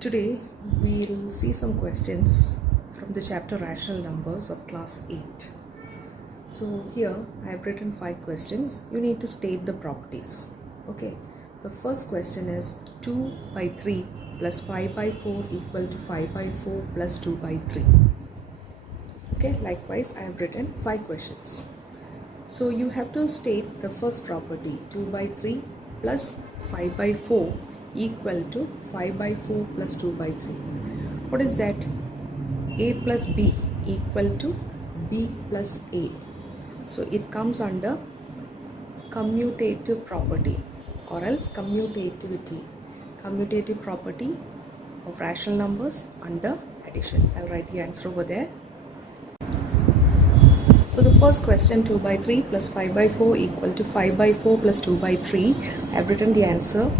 Today we'll see some questions from the chapter Rational Numbers of class 8. So here I have written 5 questions. You need to state the properties. Okay. The first question is 2 by 3 plus 5 by 4 equal to 5 by 4 plus 2 by 3. Okay. Likewise I have written 5 questions. So you have to state the first property 2 by 3 plus 5 by 4 equal to 5 by 4 plus 2 by 3. What is that? A plus B equal to B plus A. So it comes under commutative property or else commutativity. Commutative property of rational numbers under addition. I'll write the answer over there. So the first question 2 by 3 plus 5 by 4 equal to 5 by 4 plus 2 by 3. I have written the answer,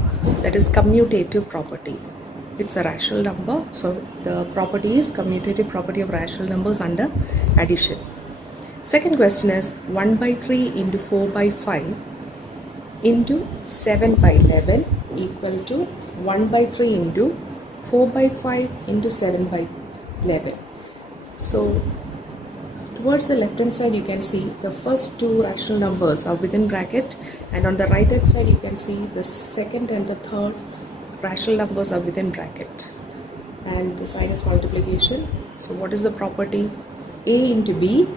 that is commutative property. It's a rational number, so the property is commutative property of rational numbers under addition. Second question is 1 by 3 into 4 by 5 into 7 by 11 equal to 1 by 3 into 4 by 5 into 7 by 11. So towards the left hand side you can see the first two rational numbers are within bracket, and on the right hand side you can see the second and the third rational numbers are within bracket, and the sign is multiplication. So what is the property? A into B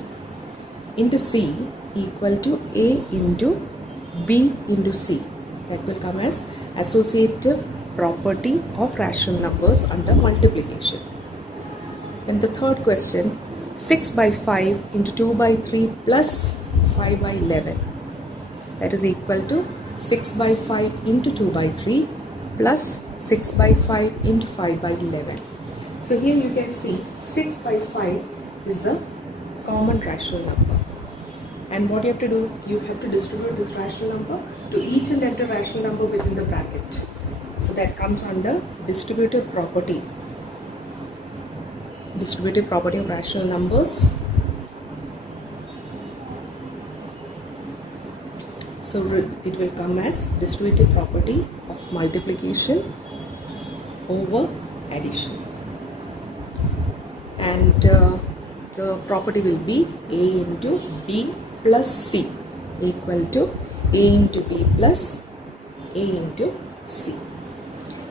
into C equal to A into B into C. That will come as associative property of rational numbers under multiplication. Then the third question 6 by 5 into 2 by 3 plus 5 by 11, that is equal to 6 by 5 into 2 by 3 plus 6 by 5 into 5 by 11. So here you can see 6 by 5 is the common rational number, and what you have to do, you have to distribute this rational number to each and every rational number within the bracket. So that comes under distributive property. Distributive property of rational numbers. So it will come as distributive property of multiplication over addition, and the property will be A into B plus C equal to A into B plus A into C.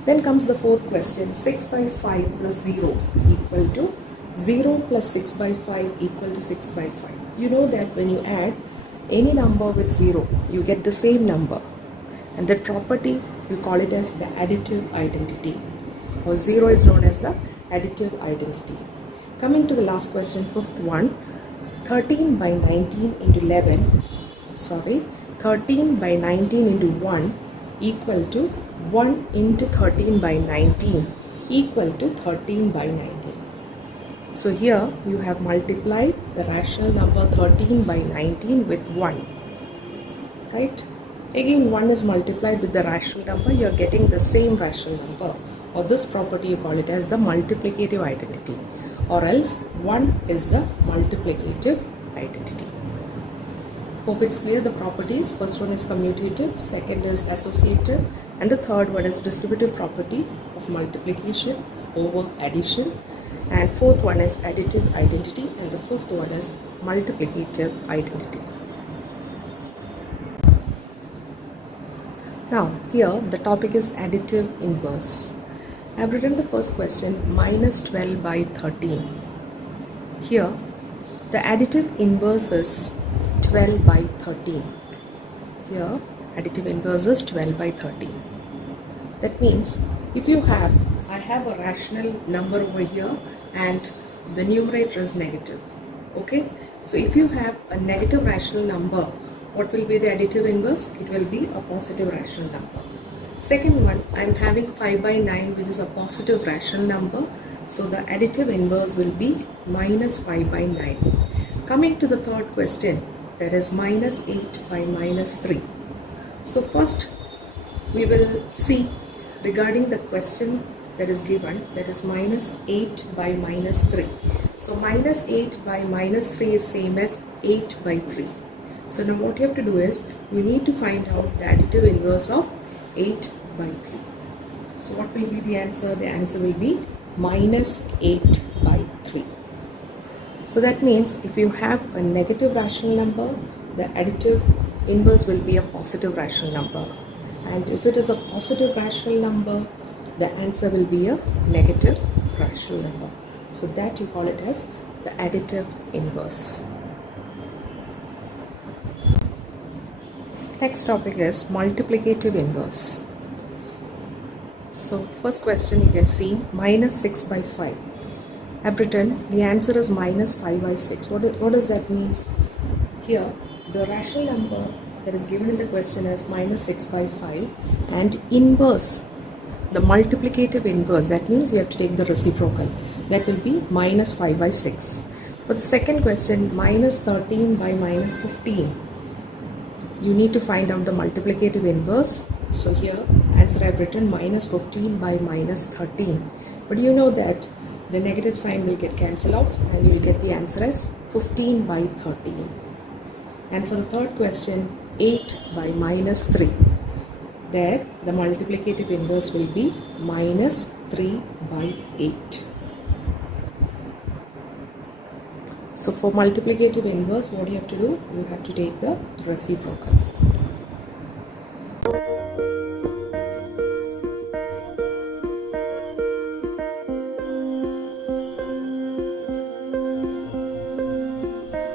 Then comes the fourth question 6 by 5 plus 0 equal to 0 plus 6 by 5 equal to 6 by 5. You know that when you add any number with 0 you get the same number, and that property you call it as the additive identity, or 0 is known as the additive identity. Coming to the last question, fifth one, 13 by 19 into 13 by 19 into 1 equal to 1 into 13 by 19 equal to 13 by 19. So here you have multiplied the rational number 13 by 19 with 1, right? Again 1 is multiplied with the rational number, you are getting the same rational number, or this property you call it as the multiplicative identity, or else 1 is the multiplicative identity. Hope it's clear the properties. First one is commutative, second is associative, and the third one is distributive property of multiplication over addition, and fourth one is additive identity, and the fifth one is multiplicative identity. Now here the topic is additive inverse. I have written the first question minus 12 by 13. Here the additive inverse is 12 by 13. Here additive inverse is 12 by 13. That means if you have, I have a rational number over here and the numerator is negative. Okay, so if you have a negative rational number, what will be the additive inverse? It will be a positive rational number. Second one, I am having 5 by 9, which is a positive rational number, so the additive inverse will be minus 5 by 9. Coming to the third question, that is minus 8 by minus 3. So first we will see regarding the question that is given, that is minus 8 by minus 3. So minus 8 by minus 3 is same as 8 by 3. So now what you have to do is, we need to find out the additive inverse of 8 by 3. So what will be the answer? The answer will be minus 8 by 3. So that means if you have a negative rational number, the additive inverse will be a positive rational number. And if it is a positive rational number, the answer will be a negative rational number. So that you call it as the additive inverse. Next topic is multiplicative inverse. So first question you can see minus 6 by 5. I've written the answer is minus 5 by 6. What does that mean? Here the rational number that is given in the question is minus 6 by 5 and inverse, the multiplicative inverse, that means you have to take the reciprocal, that will be minus 5 by 6. For the second question, minus 13 by minus 15, you need to find out the multiplicative inverse. So here answer I've written minus 15 by minus 13, but you know that the negative sign will get cancelled off and you will get the answer as 15 by 13. And for the third question, 8 by minus 3, there the multiplicative inverse will be minus 3 by 8. So for multiplicative inverse, what you have to do? You have to take the reciprocal.